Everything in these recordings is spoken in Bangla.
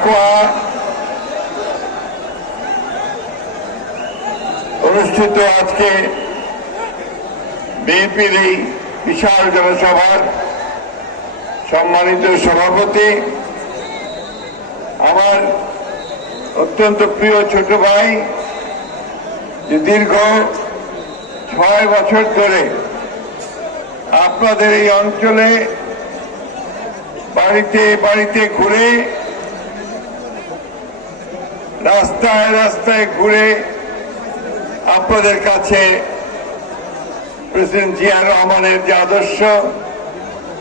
পাকুয়া অনুষ্ঠিত আজকে বিএনপির এই বিশাল জনসভার সম্মানিত সভাপতি, আমার অত্যন্ত প্রিয় ছোট ভাই, যে দীর্ঘ 6 বছর ধরে আপনাদের এই অঞ্চলে বাড়িতে বাড়িতে ঘুরে, রাস্তায় রাস্তায় ঘুরে আপনাদের কাছে প্রেসিডেন্ট জিয়া রহমানের যে আদর্শ,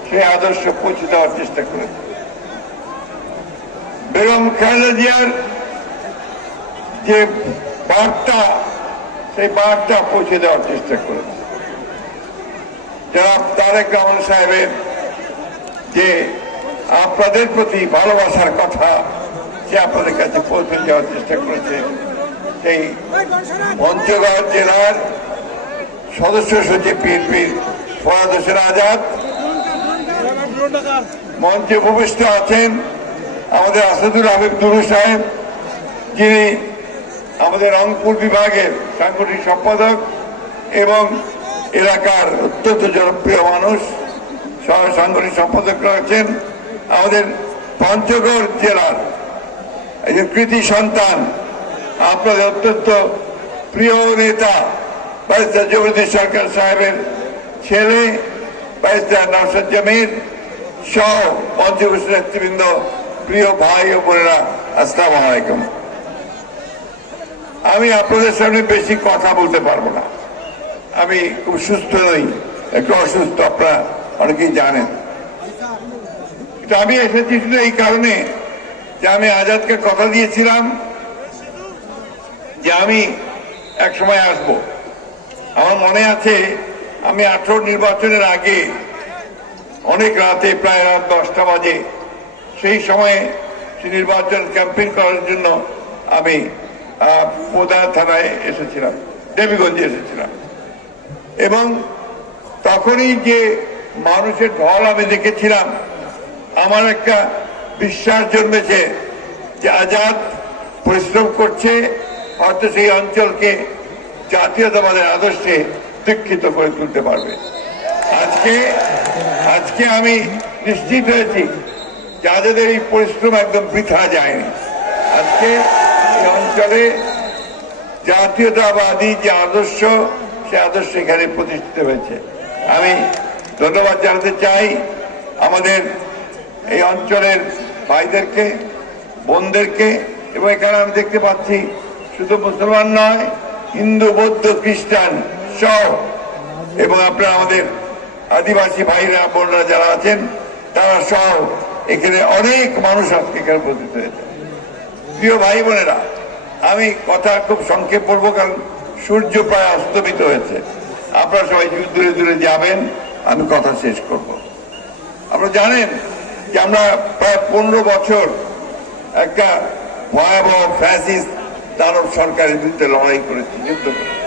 সেই আদর্শ পৌঁছে দেওয়ার চেষ্টা করেছে। বেগম খালেদা জিয়ার যে বার্তা, সেই বার্তা পৌঁছে দেওয়ার চেষ্টা করেছে। জনাব তারেক রহমান সাহেবের যে আপনাদের প্রতি ভালোবাসার কথা, সে আপনাদের কাছে পৌঁছে দেওয়ার চেষ্টা করেছে। সেই পঞ্চগড় জেলার সদস্য সচিব বিএনপির ফরহাদ হোসেন আজাদ, মঞ্চে উপবিষ্ট আছেন আমাদের আসাদুল হাবিব দুরু সাহেব, যিনি আমাদের রংপুর বিভাগের সাংগঠনিক সম্পাদক এবং এলাকার অত্যন্ত জনপ্রিয় মানুষ, সহ সাংগঠনিক সম্পাদক রয়েছেন। আমাদের পঞ্চগড় জেলার একজন কৃতি সন্তান, আপনাদের অত্যন্ত প্রিয় নেতা ব্যারিস্টার জহুরুদ্দিন সরকার সাহেবের ছেলে ব্যারিস্টার নওশাদ জমির সহ পঞ্চগড় নেতৃবৃন্দ, প্রিয় ভাই ও বোনেরা, আসসালামু আলাইকুম। আমি আপনাদের সামনে বেশি কথা বলতে পারবো না, আমি খুব সুস্থ নই, একটু অসুস্থ, আপনারা অনেকেই জানেন। কিন্তু আমি এসেছি শুধু এই কারণে যে আমি আজাদকে কথা দিয়েছিলাম যে আমি এক সময় আসব। আমার মনে আছে আমি 18 নির্বাচনের আগে অনেক রাতে, প্রায় রাত 10টা বাজে, সেই সময়ে নির্বাচন ক্যাম্পেইন করার জন্য আমি পোদা থানায় এসেছিলাম, দেবীগঞ্জে এসেছিলাম, এবং তখনই যে মানুষের ঢল আমি দেখেছিলাম, আমার একটা বিশ্বাস জন্মেছে যে আজাদ পরিশ্রম করছে, হয়তো সেই অঞ্চলকে জাতীয়তাবাদের আদর্শে দীক্ষিত করে তুলতে পারবে। আজকে আমি নিশ্চিত হয়েছি যাদের এই পরিশ্রম একদম বৃথা যায়নি। আজকে এই অঞ্চলে জাতীয়তাবাদী যে আদর্শ, সে আদর্শ এখানে প্রতিষ্ঠিত হয়েছে। আমি ধন্যবাদ জানাতে চাই আমাদের এই অঞ্চলের ভাইদেরকে, বোনদেরকে, এবং এখানে আমি দেখতে পাচ্ছি শুধু মুসলমান নয়, হিন্দু, বৌদ্ধ, খ্রিস্টান সহ, এবং আপনারা আমাদের আদিবাসী ভাইরা বোনরা যারা আছেন তারা সহ, এখানে অনেক মানুষ আজকে এখানে উপস্থিত হয়েছে। প্রিয় ভাই বোনেরা, আমি কথা খুব সংক্ষেপ বলবো, কারণ সূর্য প্রায় অস্তমিত হয়েছে। আপনারা সবাই দূরে দূরে যাবেন, আমি কথা শেষ করব। আপনারা জানেন যে আমরা প্রায় 15 বছর একটা ভয়াবহ ফ্যাসিস্ট দানব সরকারের বিরুদ্ধে লড়াই করেছি, যুদ্ধ করেছি।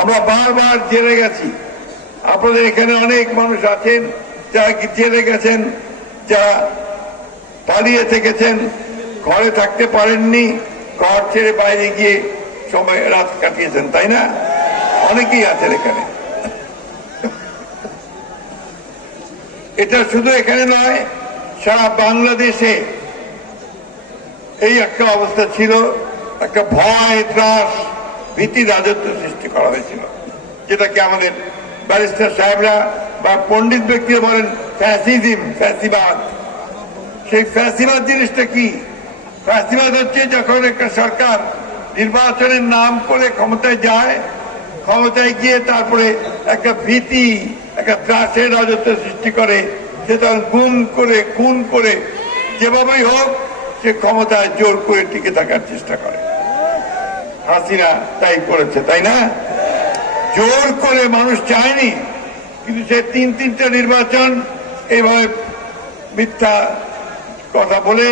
আমরা বারবার জেলে গেছি। আপনাদের এখানে অনেক মানুষ আছেন যারা জেলে গেছেন, যারা পালিয়ে থেকেছেন, ঘরে থাকতে পারেননি, ঘর ছেড়ে বাইরে গিয়ে সময় রাত কাটিয়েছেন, তাই না? অনেকেই আছেন এখানে। এটা শুধু এখানে নয়, সারা বাংলাদেশে এই একটা অবস্থা ছিল, একটা ভয়, ত্রাস, ভীতি রাজত্ব সৃষ্টি করা হয়েছিল, যেটাকে আমাদের ব্যারিস্টার সাহেবরা বা পণ্ডিত ব্যক্তিরা বলেন ফ্যাসিজম, ফ্যাসিবাদ। সেই ফ্যাসিবাদ জিনিসটা কি? ফ্যাসিবাদ হচ্ছে যখন একটা সরকার নির্বাচনের নাম করে ক্ষমতায় যায়, ক্ষমতায় গিয়ে তারপরে একটা ভীতি, একটা ত্রাসের রাজত্ব সৃষ্টি করে, সে তখন গুম করে, খুন করে, যেভাবেই হোক সে ক্ষমতায় জোর করে টিকে থাকার চেষ্টা করে। হাসিনা তাই করেছে, তাই না? জোর করে মানুষ চায়নি, কিন্তু সে 3টা নির্বাচন এইভাবে মিথ্যা কথা বলে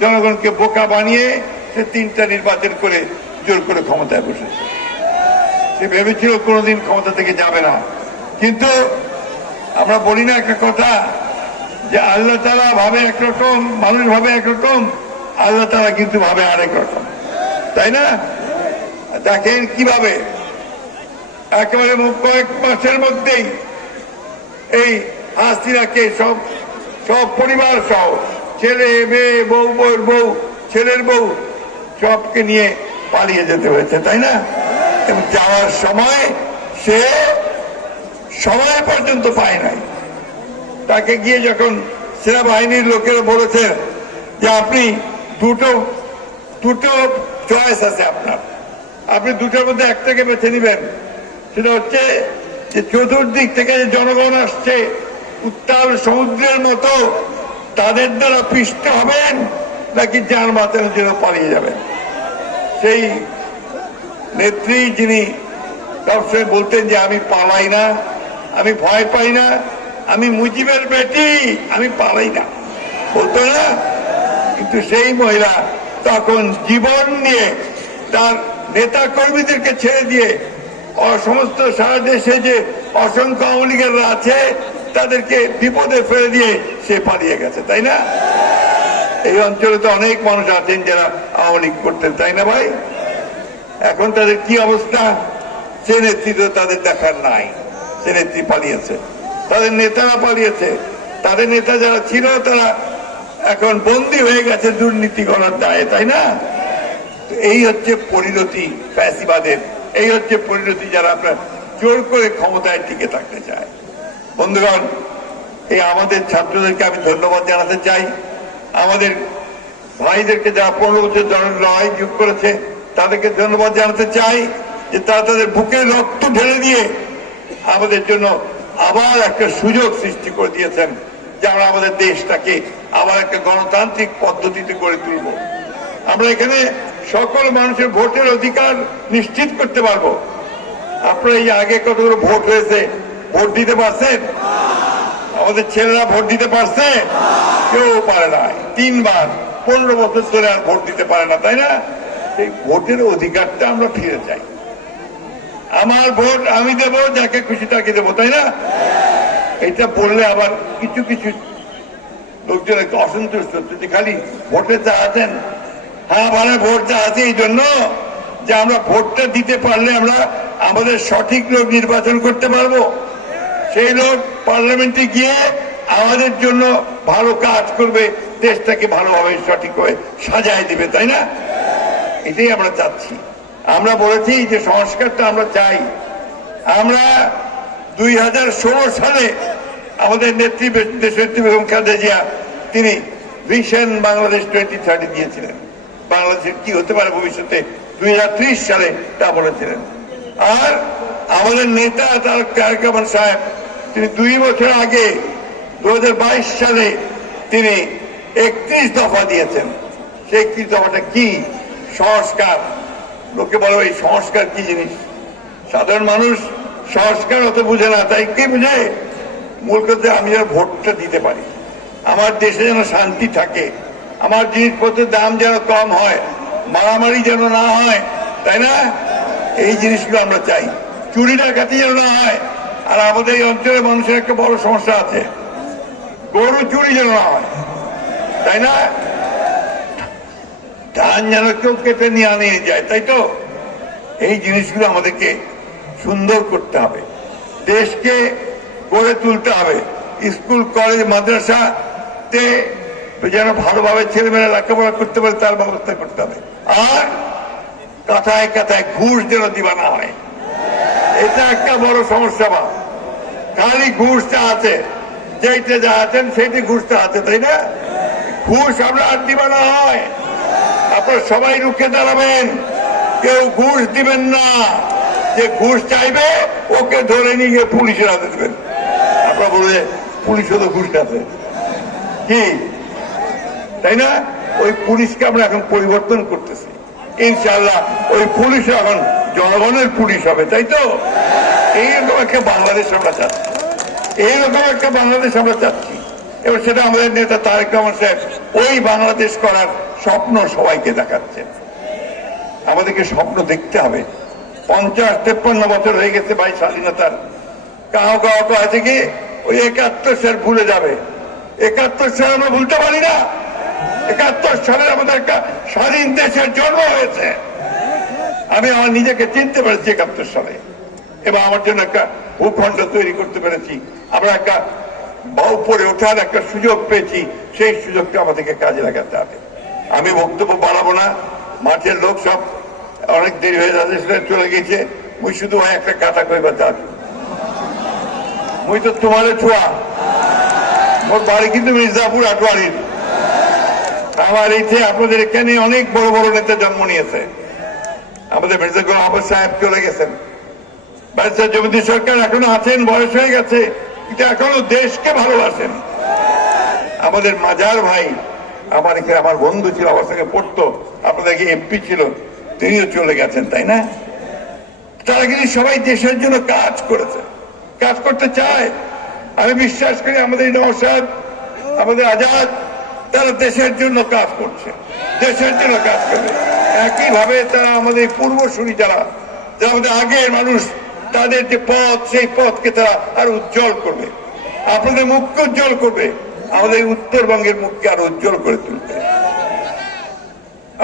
জনগণকে বোকা বানিয়ে সে 3টা নির্বাচন করে জোর করে ক্ষমতায় বসেছে। সে ভেবেছিল কোনোদিন ক্ষমতা থেকে যাবে না। কিন্তু আমরা বলি না একটা কথা যে আল্লাহ তাআলা ভাবে একরকম, মানুষ ভাবে একরকম, আল্লাহ তাআলা কিন্তু ভাবে আরেক রকম, তাই না? দেখেন কিভাবে একেবারে কয়েক মাসের মধ্যেই এই হাসিনাকে সব পরিবার সহ ছেলে মেয়ে বউ বউর বউ ছেলের বউ সবকে নিয়ে পালিয়ে যেতে হয়েছে, তাই না? এবং যাওয়ার সময় সে সময় পর্যন্ত পায় নাই। তাকে গিয়ে যখন সেনাবাহিনীর লোকেরা বলেছে যে আপনি দুটো চয়েস আছে আপনার, আপনি দুটোর মধ্যে একটাকে বেছে নিবেন, সেটা হচ্ছে যে চতুর্দিক থেকে জনগণ আসছে উত্তাল সমুদ্রের মতো, তাদের দ্বারা পিষ্ট হবেন নাকি যান বাঁচানোর জন্য পালিয়ে যাবেন। সেই নেত্রী যিনি সবসময় বলতেন যে আমি পালাই না, আমি ভয় পাই না, আমি মুজিবের বেটি, আমি পালাই না, বলতো না? কিন্তু সেই মহিলা তখন জীবন নিয়ে তার নেতা কর্মীদেরকে ছেড়ে দিয়ে সমস্ত সারা দেশে যে অসংখ্য আওয়ামী লীগেরা আছে তাদেরকে বিপদে ফেলে দিয়ে সে পালিয়ে গেছে, তাই না? এই অঞ্চলে তো অনেক মানুষ আছেন যারা আওয়ামী লীগ করতেন, তাই না ভাই? এখন তাদের কি অবস্থা? সে নেত্রী তো তাদের দেখার নাই, সে নেত্রী পালিয়েছে, তাদের নেতারা পালিয়েছে, তাদের নেতা যারা ছিল তারা এখন বন্দী হয়ে গেছে দুর্নীতি করার দায়ে, তাই না? এই হচ্ছে পরিণতি ফ্যাসিবাদের, এই হচ্ছে পরিণতি যারা আপনার জোর করে ক্ষমতায় টিকে থাকতে চায়। বন্ধুগণ, এই আমাদের ছাত্রদেরকে আমি ধন্যবাদ জানাতে চাই, আমাদের ভাইদেরকে যারা 15 বছর লড়াই যোগ করেছে তাদেরকে ধন্যবাদ জানাতে চাই যে তারা তাদের বুকে রক্ত ঢেলে দিয়ে আমাদের জন্য আবার একটা সুযোগ সৃষ্টি করে দিয়েছেন যে আমরা আমাদের দেশটাকে আবার একটা গণতান্ত্রিক পদ্ধতিতে গড়ে তুলব। আমরা এখানে সকল মানুষের ভোটের অধিকার নিশ্চিত করতে পারবো। আপনারা এই আগে কতগুলো ভোট হয়েছে, ভোট দিতে পারছেন? আমাদের ছেলেরা ভোট দিতে পারছে? কেউ পারে না। 3 বার 15 বছর ধরে আর ভোট দিতে পারে না, তাই না? এই ভোটের অধিকারটা আমরা ফিরে চাই। আমার ভোট আমি দেব, যাকে খুশি তাকে দেবো, তাই না? এটা বললে আবার কিছু কিছু লোকজন একটু অসন্তুষ্ট হচ্ছে, খালি ভোটে চাচ্ছেন। হ্যাঁ, মানে ভোট চাচ্ছে এই জন্য যে আমরা ভোটটা দিতে পারলে আমরা আমাদের সঠিক লোক নির্বাচন করতে পারবো, সেই লোক পার্লামেন্টে গিয়ে আমাদের জন্য ভালো কাজ করবে, দেশটাকে ভালোভাবে সঠিকভাবে সাজায় দিবে, তাই না? এটাই আমরা চাচ্ছি। আমরা বলেছি যে সংস্কারটা আমরা চাই। আমরা 2016 সালে আমাদের নেত্রী দেশনেত্রী বেগম খালেদা জিয়া তিনি ভিশন বাংলাদেশ 2030 দিয়েছিলেন, বাংলাদেশের কি হতে পারে ভবিষ্যতে 2030 সালে তা বলেছিলেন। আর আমাদের নেতা তারেক রহমান সাহেব তিনি 2 বছর আগে 2022 সালে তিনি 31 দফা দিয়েছেন। সেই 31 দফাটা কি? সংস্কার। লোকে বলে এই সংস্কার কি জিনিস? সাধারণ মানুষ সংস্কার অত বুঝে না, তাই কি বুঝে? মূল কথা আমি যেন ভোটটা দিতে পারি, আমার দেশে যেন শান্তি থাকে, আমার জিনিসপত্রের দাম যেন কম হয়, মারামারি যেন না হয়, তাই না? এই জিনিসগুলো আমরা চাই। চুরি ডাকাতি যেন না হয়। আর আমাদের এই অঞ্চলের মানুষের একটা বড় সমস্যা আছে, গরু চুরি যেন না হয়, তাই না? ধান যেন কেউ কেটে নিয়ে যায়, তাই তো? এই জিনিসগুলো আমাদেরকে সুন্দর করতে হবে, দেশকে গড়ে তুলতে হবে। স্কুল কলেজ মাদ্রাসাতে যেন ভালোভাবে ছেলেমেয়েরা লেখাপড়া করতে পারে তার ব্যবস্থা করতে হবে। আর কথায় কথায় ঘুষ যেন দিবা না হয়, এটা একটা বড় সমস্যা। বা খালি ঘুষটা আছে, যেইটা যা আছেন সেইটি ঘুষটা আছে, তাই না? ঘুষ আমরা আর দিবা না হয়। আপনারা সবাই রুখে দাঁড়াবেন, কেউ ঘুষ দিবেন না। যে ঘুষ চাইবে ওকে ধরে নিয়ে গিয়ে পুলিশের হাতে দেবেন। আপনারা বলবে পুলিশও তো ঘুষ আছে, কি তাই না? ওই পুলিশকে আমরা এখন পরিবর্তন করতেছি, ইনশাআল্লাহ ওই পুলিশ এখন জনগণের পুলিশ হবে, তাই তো? এইরকম একটা বাংলাদেশ আমরা চাচ্ছি, এইরকম একটা বাংলাদেশ আমরা চাচ্ছি। এবার সেটা আমাদের নেতা তারেক রহমান সাহেব ওই বাংলাদেশ করার স্বপ্ন সবাইকে দেখাচ্ছেন। আমাদেরকে স্বপ্ন দেখতে হবে। 50-53 বছর হয়ে গেছে ভাই স্বাধীনতার। কাউ আছে কি ওই 71 সাল ভুলে যাবে, 71 সাল আমরা ভুলতে পারি না। 71 সালে আমাদের একটা স্বাধীন দেশের জন্ম হয়েছে। আমি আমার নিজেকে চিনতে পেরেছি 71 সালে, এবং আমার জন্য একটা ভূখণ্ড তৈরি করতে পেরেছি। আমরা একটা উপরে ওঠার একটা সুযোগ পেয়েছি, সেই সুযোগটা আমাদেরকে কাজে লাগাতে হবে। আমি বক্তব্য বাড়াবো না, মাঠের লোক সব অনেক দেরি হয়ে যাচ্ছে, সেটা চলে গেছে। মুই শুধু হয় একটা কথা কইবা চাই, মুই তো তোমারে ছোঁয়া, মোর বাড়ি কিন্তু মির্জাপুর আটোয়ারির। আমার এইতে আপনাদের এখানে অনেক বড় বড় নেতা জন্ম নিয়েছে। আমাদের মির্জা গোলাম আহমদ সাহেব চলে গেছেন, ব্যারিস্টার জমিদার সরকার এখনো আছেন, বয়স হয়ে গেছে, কিন্তু এখনো দেশকে ভালোবাসেন। আমাদের মাজার ভাই আমার এখানে আমার বন্ধু ছিল, আমার সঙ্গে পড়তো, আপনাদেরকে এমপি ছিল, তিনিও চলে গেছেন, তাই না? তারা কিন্তু সবাই দেশের জন্য কাজ করেছে, কাজ করতে চায়। আমি বিশ্বাস করি আমাদের নওশাদ, আমাদের আজাদ, তারা দেশের জন্য কাজ করছে, দেশের জন্য কাজ করবে। একইভাবে তারা আমাদের পূর্বসূরি যারা আমাদের আগের মানুষ, তাদের যে পথ, সেই পথকে তারা আরো উজ্জ্বল করবে, আপনাদের মুখকে উজ্জ্বল করবে, আমাদের উত্তরবঙ্গের মুখকে আরো উজ্জ্বল করে তুলবে।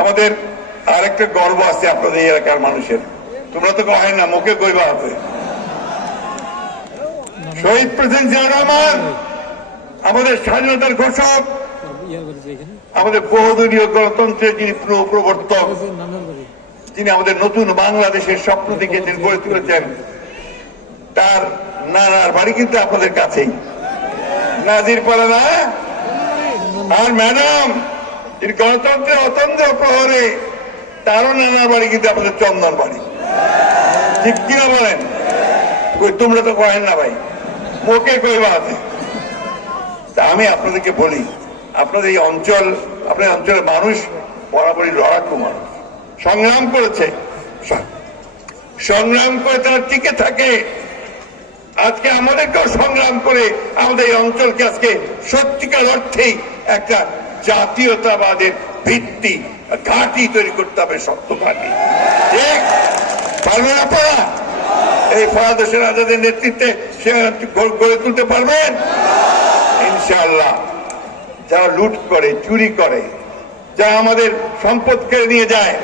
আমাদের আর একটা গর্ব আছে আপনাদের এলাকার মানুষের, তোমরা তো কহেন না, মুখে কইবা আছে। শহীদ প্রেসিডেন্ট জিয়া রহমান আমাদের স্বাধীনতার ঘোষক, আমাদের বহুদলীয় গণতন্ত্রের যিনি প্রবর্তক, যিনি আমাদের নতুন বাংলাদেশের স্বপ্ন দেখেছেন, গড়ে তুলেছেন, তার নানার বাড়ি কিন্তু আপনাদের কাছেই, নাজির পাড়া না? আর ম্যাডাম যিনি গণতন্ত্রের অতন্ত্র প্রহরে, তারও নানার বাড়ি কিন্তু আপনাদের চন্দন বাড়ি, ঠিক কিনা বলেন? তোমরা তো কহেন না ভাই, মুখে কইবা আছে। তা আমি আপনাদেরকে বলি, আপনাদের এই অঞ্চল, আপনার অঞ্চলের মানুষ বরাবরই লড়াকু মানুষ, সংগ্রাম করেছে, সংগ্রাম করে তারা টিকে থাকে। আজকে আমাদেরকেও সংগ্রাম করে আমাদের এই অঞ্চলকে আজকে সত্যিকার অর্থেই একটা জাতীয়তাবাদের ভিত্তি, ঘাঁটি তৈরি করতে হবে, শক্ত ঘাঁটি। ঠিক পারবেন আপনারা? এই ফরাদ হোসেন আজাদের নেতৃত্বে সে গড়ে তুলতে পারবেন ইনশাআল্লাহ। যারা লুট করে, চুরি করে, যারা আমাদের সম্পদ কেড়ে নিয়ে যায়,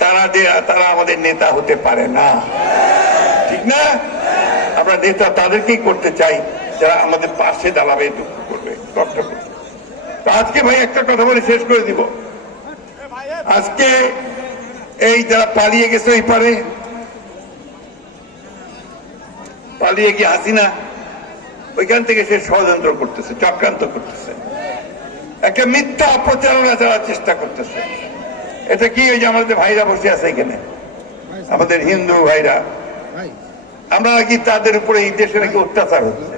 তারা আমাদের নেতা হতে পারে না, ঠিক না? আমরা নেতা তাদেরকেই করতে চাই যারা আমাদের পাশে দাঁড়াবে, দুঃখ করবে, কষ্ট করবে। আজকে ভাই একটা কথা বলে শেষ করে দিব। আজকে এই যারা পালিয়ে গেছে ওই পারে, পালিয়ে গিয়ে হাসিনা ওইখান থেকে সে ষড়যন্ত্র করতেছে, চক্রান্ত করতেছে, একটা মিথ্যা প্রচারণা চালার চেষ্টা করতেছে। এটা কি? ওই যে আমাদের ভাইরা বসে আছে এখানে, আমাদের হিন্দু ভাইরা, আমরা নাকি তাদের উপরে এই দেশে নাকি অত্যাচার হচ্ছে।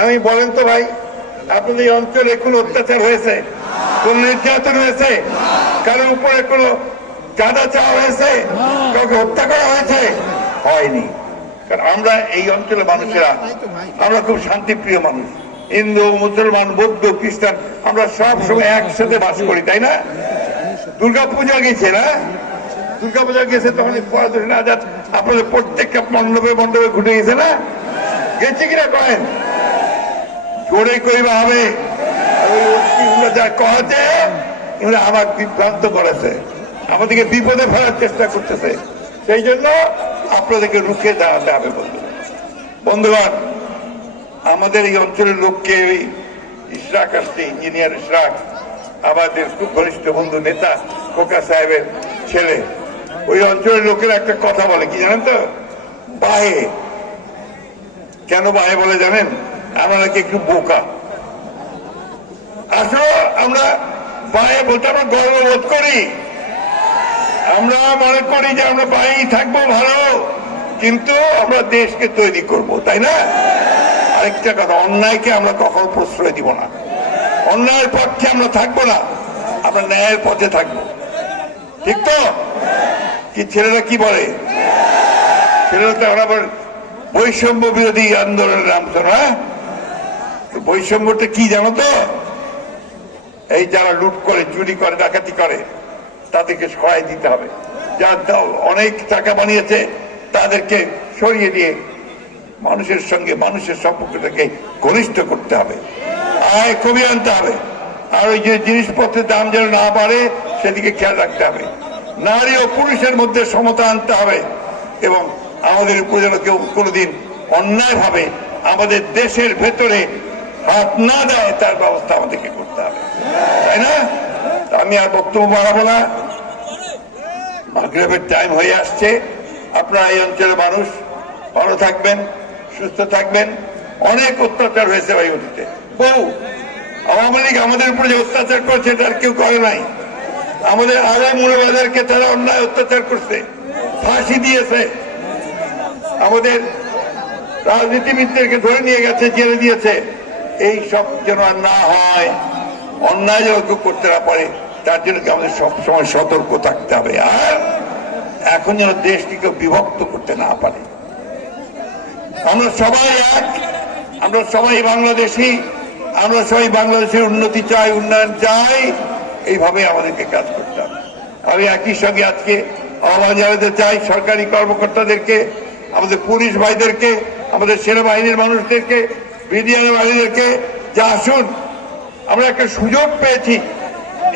আমি বলেন তো ভাই, আপনাদের এই অঞ্চলে কোন অত্যাচার হয়েছে? কোন নির্যাতন হয়েছে? কারোর উপরে কোন চাঁদা চাওয়া হয়েছে? কাউকে হত্যা করা হয়েছে? হয়নি। কারণ আমরা এই অঞ্চলের মানুষেরা, আমরা খুব শান্তিপ্রিয় মানুষ, হিন্দু, মুসলমান, বৌদ্ধ, খ্রিস্টান, আমরা সব সময় একসাথে বাস করি, তাই না? দুর্গাপূজা গেছে না? দুর্গাপূজা গেছে তখন আজাদ আপনাদের প্রত্যেকটা মণ্ডপে মণ্ডপে ঘুরে গেছে না? গেছে কিনা কয়েন? জোরে কইবা হবে। যা কহাতে এগুলো আমার বিভ্রান্ত করেছে, আমাদেরকে বিপদে ফেলার চেষ্টা করতেছে। সেই জন্য আপনাদেরকে রুখে দাঁড়াতে হবে। বন্ধুগণ, আমাদের এই অঞ্চলের লোককে ইশরাক আসছে, ইঞ্জিনিয়ার ইশরাক, আমাদের খুব ঘনিষ্ঠ বন্ধু, নেতা খোকা সাহেবের ছেলে, ওই অঞ্চলের লোকের একটা কথা বলে, কি জানেন তো? বাহে। কেন বাহে বলে জানেন? আমরা নাকি একটু বোকা। আসলে আমরা বাহে বলতে আমরা গর্ববোধ করি, আমরা মনে করি যে আমরা বাহি থাকবো ভালো, কিন্তু আমরা দেশকে তৈরি করব, তাই না? আরেকটা কথা, অন্যায়কে আমরা কখনো প্রশ্রয় দিব না, অন্যায়ের পক্ষে আমরা থাকবো না, আমরা ন্যায়ের পথে থাকবো, ঠিক তো? কি ছেলেরা কি বলে? ছেলেরা তো আবার বৈষম্য বিরোধী আন্দোলনের নাম তো না। বৈষম্যটা কি জানো তো? এই যারা লুট করে, চুরি করে, ডাকাতি করে, তাদেরকে সহায় দিতে হবে। যারা অনেক টাকা বানিয়েছে তাদেরকে সরিয়ে দিয়ে মানুষের সঙ্গে মানুষের সম্পর্কটাকে ঘনিষ্ঠ করতে হবে, আয় কমিয়ে আনতে হবে। আর ওই যে জিনিসপত্রের দাম যেন না বাড়ে সেদিকে খেয়াল রাখতে হবে। নারী ও পুরুষের মধ্যে সমতা আনতে হবে এবং আমাদের উপর যেন কেউ কোনোদিন অন্যায় ভাবে আমাদের দেশের ভেতরে হাত না দেয় তার ব্যবস্থা আমাদেরকে করতে হবে, তাই না? আমি আর বক্তব্য বাড়াবো না, মাগরিবের টাইম হয়ে আসছে। আপনারা এই অঞ্চলের মানুষ ভালো থাকবেন, সুস্থ থাকবেন। অনেক অত্যাচার হয়েছে ভাই অতীতে, বহু। আওয়ামী লীগ আমাদের উপরে যে অত্যাচার করেছে তার কেউ করে নাই। আমাদের আগে মূল্যবাদেরকে তারা অন্যায় অত্যাচার করছে, ফাঁসি দিয়েছে, আমাদের রাজনীতিবিদদেরকে ধরে নিয়ে গেছে, জেলে দিয়েছে। এই সব যেন আর না হয়, অন্যায় যেন কেউ করতে না পারে তার জন্য আমাদের সবসময় সতর্ক থাকতে হবে। আর এখন যেন দেশকে কেউ বিভক্ত করতে না পারে। আমরা সবাই এক, আমরা সবাই বাংলাদেশি, আমরা সবাই বাংলাদেশের উন্নতি চাই, উন্নয়ন চাই। এইভাবে আমাদেরকে কাজ করতে হবে। আমি একই সঙ্গে আজকে আহ্বান জানাতে চাই সরকারি কর্মকর্তাদেরকে, আমাদের পুলিশ ভাইদেরকে, আমাদের সেনাবাহিনীর মানুষদেরকে, বিডিআর বাহিনীদেরকে, যে আসুন আমরা একটা সুযোগ পেয়েছি,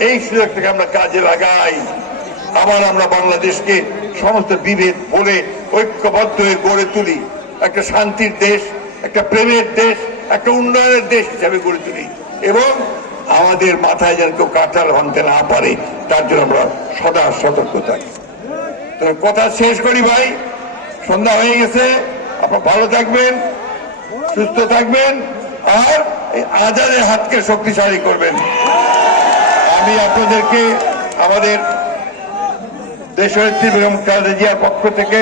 এই সুযোগটাকে আমরা কাজে লাগাই। আবার আমরা বাংলাদেশকে সমস্ত বিভেদ ভুলে ঐক্যবদ্ধ হয়ে গড়ে তুলি, একটা শান্তির দেশ, একটা প্রেমের দেশ, একটা উন্নয়নের দেশ হিসাবে গড়ে তুলি এবং আমাদের মাথায় যেন কেউ কাঁঠাল ভাঙতে না পারে তার জন্য আমরা সদা সতর্ক থাকি। তো কথা শেষ করি ভাই, সন্ধ্যা হয়ে গেছে। আপনারা ভালো থাকবেন, সুস্থ থাকবেন আর এই আজানের হাতকে শক্তিশালী করবেন। আমি আপনাদেরকে আমাদের দেশনেত্রী বেগম খালেদা জিয়ার পক্ষ থেকে